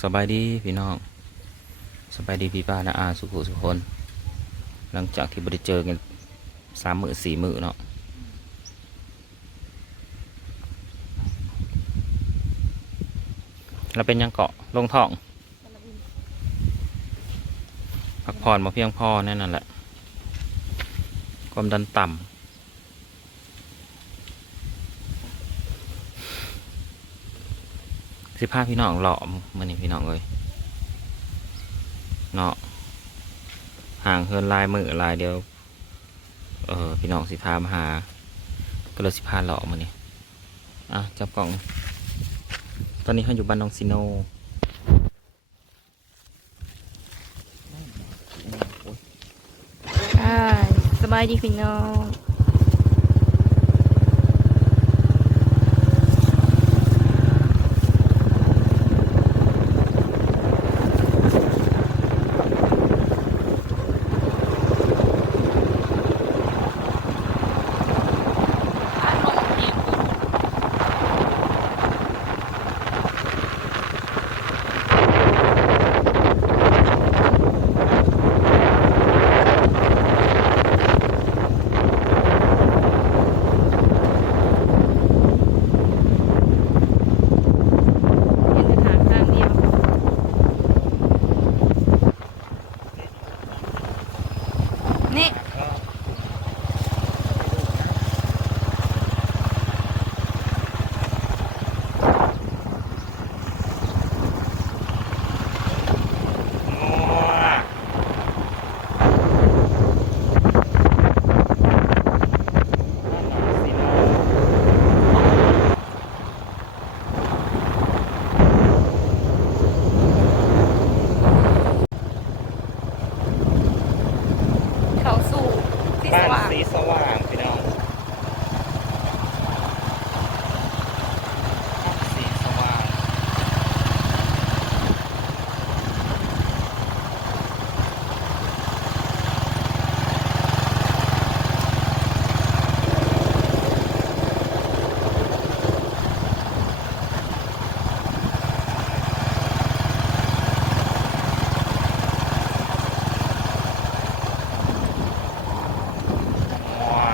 สบายดีพี่น้องสบายดีพี่ป้านะอาสุขุสุคน หลังจากที่บริเจอกันสามมือสี่มือเนาะเราเป็นยังเกาะลงท้องพักผ่อนมาเพียงพอแน่นั่นแหละความดันต่ำ สิพาพี่น้องหล่อมื่อนี้พี่น้องเลยเนาะห่างเฮือนลายมือลายเดียว เออพี่น้องสิพามาหา ก็เลยสิพาหล่อมื่อนี้อะจับกล่อง ตอนนี้เขาอยู่บ้านน้องซิโนสบายดีพี่น้อง เห็นแต่ทางข้างเดียว นี่ เขาสู่สีส บ้าน ว่าง สีสว่างพี่น้องสีสว่าง ว้า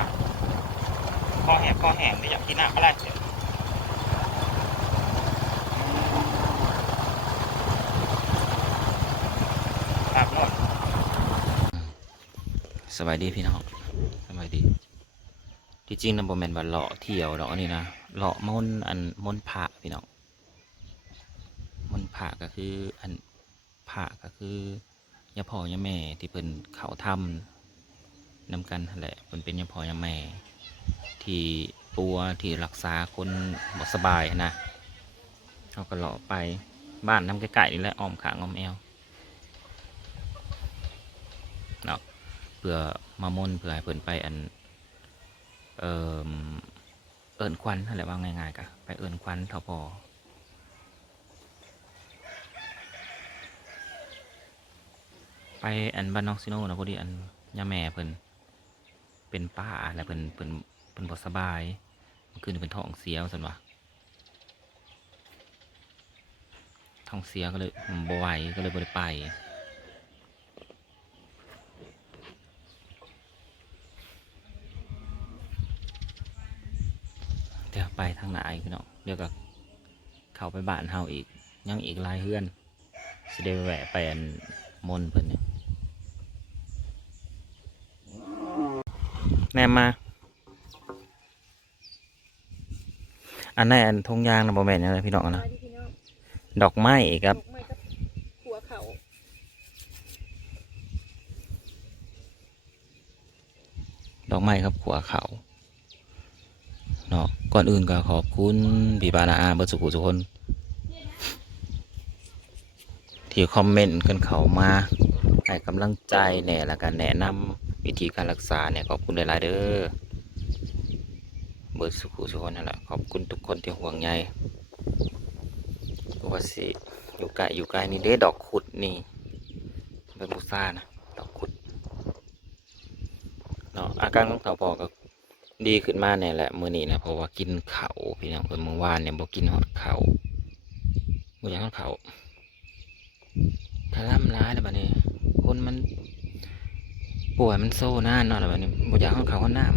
คอแหบคอแหบไม่อยากกินน้ำอะไรเดี๋ยวอาบนอน สบายดีพี่น้องสบายดี ที่จริงนะบอแมนว่าเลาะเที่ยวดอกอันนี้นะเลาะมนต์อันมนต์พระพี่น้องมนต์พระก็คืออันพระก็คือยาพ่อยาแม่ที่เพิ่นเขาทำนำกันแหละมันเป็นยาพ่อยาแม่ ที่ปัวที่รักษาคนบสบายนะเขาก็เลาะไปบ้านน้ำใกล้ๆนี่แหละอ้อมขางอ้อมแอวเนาะ พื่อมาม่นเพื่อให้เพิ่นไปอัน เอ่อเอิญควันนั่นแหละว่าง่ายๆกะไปเอิญควันเท่าพอไปอันบ้านน้อกซิโนนะพอดีอันย่าแม่เพิ่นเป็นป้าแล้วเพิ่นเพิ่นเพิ่นบ่สบายมื่อคืนเพิ่นท้องเสียว่าซั่นวะท้องเสียก็เลยบ่ไหวก็เลยบ่ได้ไป เดี๋ยว ไปทางไหนพี่น้องเดี๋ยวก็เข้าไปบ้านเฮาอีก ยังอีกหลายเฮือนสิได้แวะไปอันมนต์เพิ่นเนี่ยแนมมา อันไหนอันทงยางนะบอแมนอะไรพี่น้องสนะบายดีพี่น้องดอกไม้ครับดอกไม้กับหัวเขาดอกไม้ครับขัวเขา เนาะก่อนอื่นก็ขอบคุณพี่ปานาอาเบิร์สุขุทุกคน ที่คอมเมนต์กันเขามาให้กำลังใจแหน่และกันแนะนำวิธีการรักษาเนี่ยขอบคุณหลายๆเด้อเบิร์สุขุทุกคนนั่นแหละขอบคุณทุกคนที่ห่วงใยว่าสิอยู่ไกลอยู่ไกลนี่เด้ดอกขุดนี่เป็นบูซ่านะดอกขุดเนาะอาการของเขาพอก็ ดีขึ้นมาเนี่ยแหละมื้อนี้นะเพราะว่ากินเขาพี่น้องเพิ่นเมื่อวานเนี่ยบอกกินหอดเขาวบ่อยากหอดเขาวกระล่ำร้ายแล้วบัดนี้คนมันป่วยมันโซ่หน้าเนาะแล้วบัดนี้บ่อยากหอดเขาหอดน้ำ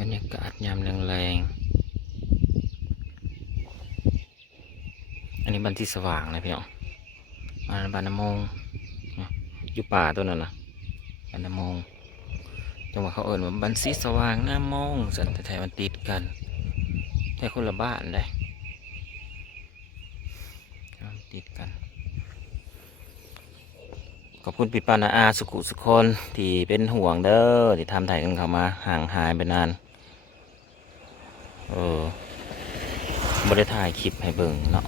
บรรยากาศยามแรงันที่สว่างนะพี่น้องมาบานน้ำมงยอยู่ป่าตัวนั้นนะบานน้ำมงจังหวะเขาเอิญว่าบันสีสว่างน้ำมงสันแต่แทมันติดกันแค่คนละบ้านเลยติดกันขอบคุณปิดปานาอาสุขุสุคนที่เป็นห่วงเด้อที่ทำถ่ายกันเข้ามาห่างหายไปนาน เออบริถ่ายคลิปให้เบิ่งเนาะ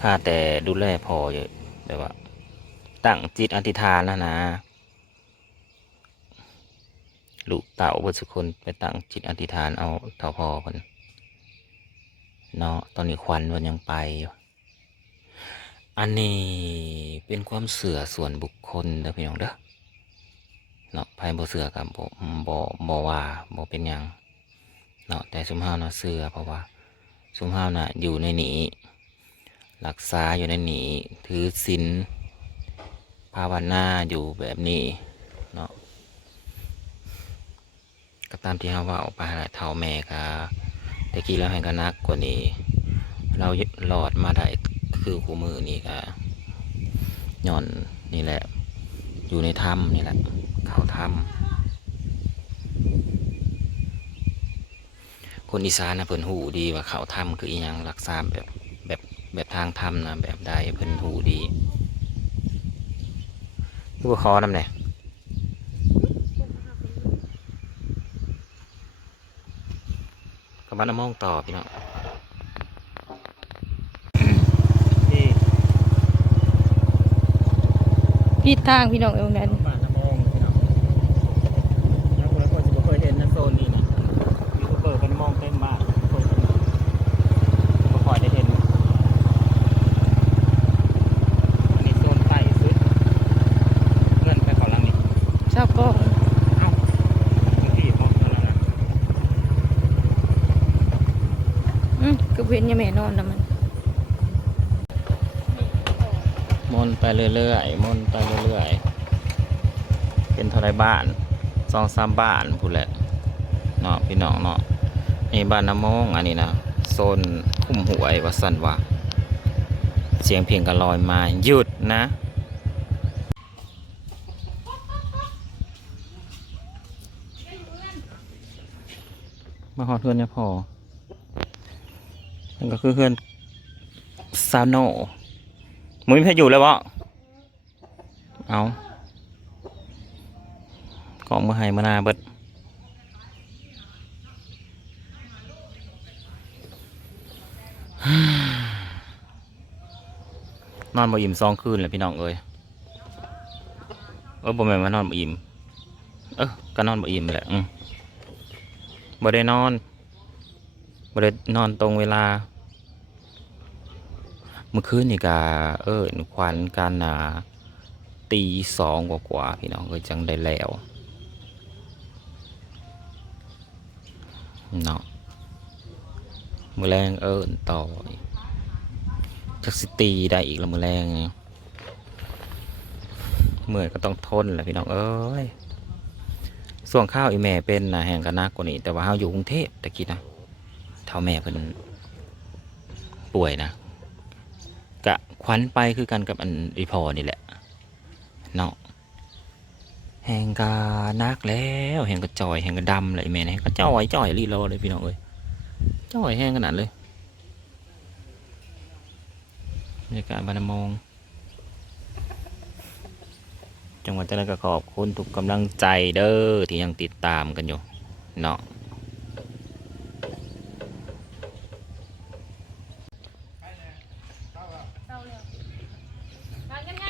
ข้าแต่ดูแลพออยู่แบบว่า ตั้งจิตอธิษฐานนะนะลูกเต่าบิดสุคนไปตั้งจิตอธิษฐานเอาเต่าพอคนเนาะตอนนี้ควันมันยังไปอยู่อันนี้เป็นความเสื่อส่วนบุคคลเด้อพี่น้องเด้อเนาะภายบ่เสื่อกับบ่บ่บ่ว่าบ่เป็นหยังเนาะแต่สุมเฮาเนาะเสื่อเพราะว่าสุมเฮาน่ะอยู่ในนี้ รักษาอยู่ในนี้ถือศีลภาวนาอยู่แบบนี้เนาะก็ตามที่เขาว่าออกไปหลาเท่าแม่ก็แต่กี้แล้วให้ก็นักกว่านี้ เราหลอดมาได้คือคู่มือนี่ก็ย่อนนี่แหละ อยู่ในถ้ำนี่แหละ เขาถ้ำคนอีสานนะเพิ่นหูดีว่าเขาถ้ำคืออีหยังรักษาแบบ แบบทางทำนะแบบใดเพิ่นหูดีคือบ่ขอนำเนี่ยกับบ้านน้ำมองต่อพี่น้องที่พี่ทางพี่น้องเองนั้น บ้านน้ำมองพี่น้องแล้วคนละคนจะบ่เคยเห็นนะโซนนี้นะยูทูบเบอร์กันมองเต็มบ้านคนบ่ค่อยได้เห็น อันนี้โซนใต้สุดเงื่อนไปเขาหลังนี่ เจ้าก็เอ้าบางทีมองเท่านั้นนะอืมก็เว้นอยาแม่นอนนะมันมนไปเรื่อยๆมนไปเรื่อยๆเป็นเท่าไรบ้านสองสามบ้านพูดแหละเนาะพี่น้องเนาะนี่บ้านน้ำมงอันนี้นะโซนคุ้มหวยวัสันวะเสียงเพลงก็ลอยมาหยุดนะ มาหอดเพื่อนเนี่ยพอมันก็คือเพื่อนซาโนมึงมีเพชรอยู่แล้ววะเอาก่องมาให้มานาเบิดนอนบ่อิ่มสองคืนเลยพี่น้องเอ้ยเออบ่แม่นว่านอนบ่อิ่มเออก็นอนบ่อิ่มแหละอืม บ่ได้นอนบ่ได้นอนตรงเวลา เมื่อคืนนี่กาเอิญควันกันอ่าตีสองกว่ากว่าพี่น้องก็จังได้แล้วเนาะมือแรงเอิญต่อจักสิตีได้อีกแล้วมือแรงเนี่ยเมื่อยก็ต้องทนแหละพี่น้องเอ้ย ส่วงข้าวอีแม่เป็นนะแห่งกันนักกว่านี้ แต่ว่าเฮาอยู่กรุงเทพตะกี้นะเท่าแม่เพิ่นป่วยนะกะควันไปคือกันกับอันอีพอนี่แหละเนาะแหงกานักแล้วแหงกระจอยแหงกระดำเลยแม่นะแหงกระจอยจ่อยรีรอเลยพี่น้องเอ้ยจ่อยแห้งขนาดเลยบรรยากาศบานนามง จังหวัดจันทร์ก็ขอบคุณทุกกำลังใจเด้อที่ยังติดตามกันอยู่เนาะ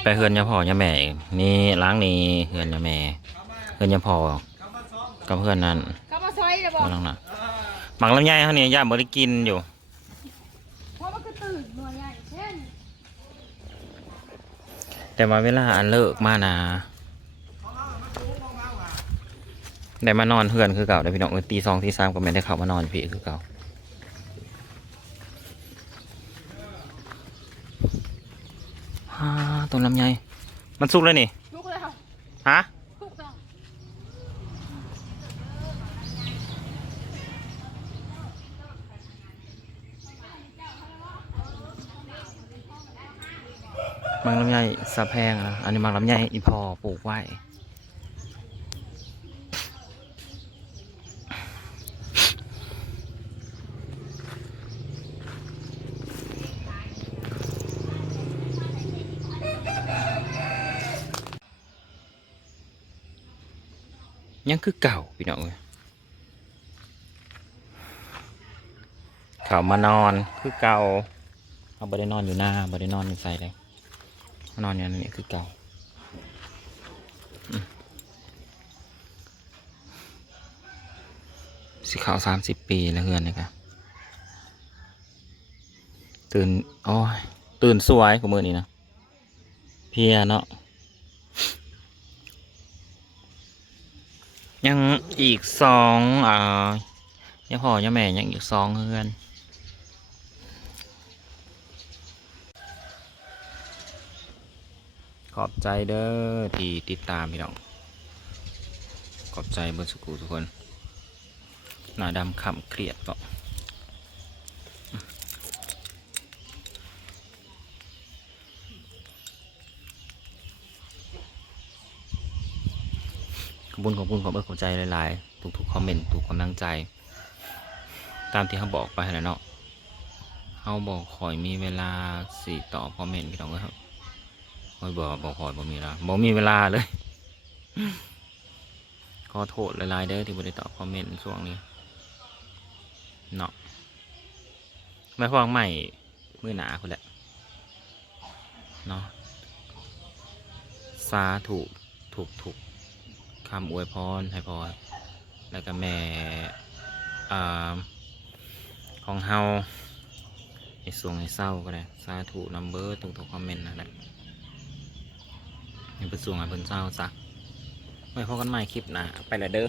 ไปเฮือนยาพ่อยาแม่อีกนี่ล้างนี่เฮือนยาแม่เฮือนยาพ่อกับเพื่อนนั่นเข้ามาซอยเลยบอกมาล้างน่ะหมักลำไยเขาเนี่ยย่าบริกินอยู่ เพราะมันก็ตื่นหน่วยใหญ่เช่น แต่ว่าเวลาอันเลิกมานะได้มานอนเพื่อนคือเก่าได้พี่น้องเออตีสองตีสามก็ไม่ได้เข้ามานอนพี่คือเก่าฮ่าต้นลำไยมันสุกแล้วนี่ลูกแล้วฮะ ลูกแล้ว มังลำไยสะแพงนะอันนี้มังลำไยอีพอปลูกไว้ยังคือเก่าพี่น้องเลยเขามานอนคือเก่าเอาบ่ได้นอนอยู่หน้าบ่ได้นอนอยู่ใส่เลย นอนอยู่นี่คือเก่าสิขาวสามสิบปีแล้วเฮือนนี่ค่ะตื่นโอ้ยตื่นสวยกว่ามือนี้นะเพียเนาะยังอีกสองอ่ายังพ่อยังแม่ยังอีกสองเฮือน ขอบใจเด้อที่ติดตามพี่น้อง ขอบใจเบนสุกูทุกคน หน้าดำขำเครียดก็ขอบคุณขอบคุณขอบเบิขอบใจหลายๆทุกๆคอมเมนต์ทุกกำลังใจ ตามที่เขาบอกไปแหละเนาะเขาบอกคอยมีเวลาสี่ต่อคอมเมนต์พี่น้องเอ้ยครับ โอ้ยบอกบอกคอยบ่มีเวลาบ่มีเวลาเลย ขอโทษหลายๆเด้อที่บ่ได้ตอบคอมเมนต์ช่วงนี้เนาะไม่ฟังใหม่มือหนาคนแหละเนาะสาถูกถูกถูกคำอวยพรให้พรแล้วก็แม่อ่าของเฮาไอ้สวงไอ้เศร้าก็ได้ สาถูนัมเบอร์ทุกๆคอมเมนต์นั่นแหละ ยังเป็นส่วงอะเพิ่นเศร้าซะไว้พบกันใหม่คลิปหน้าไปแลยเด้อ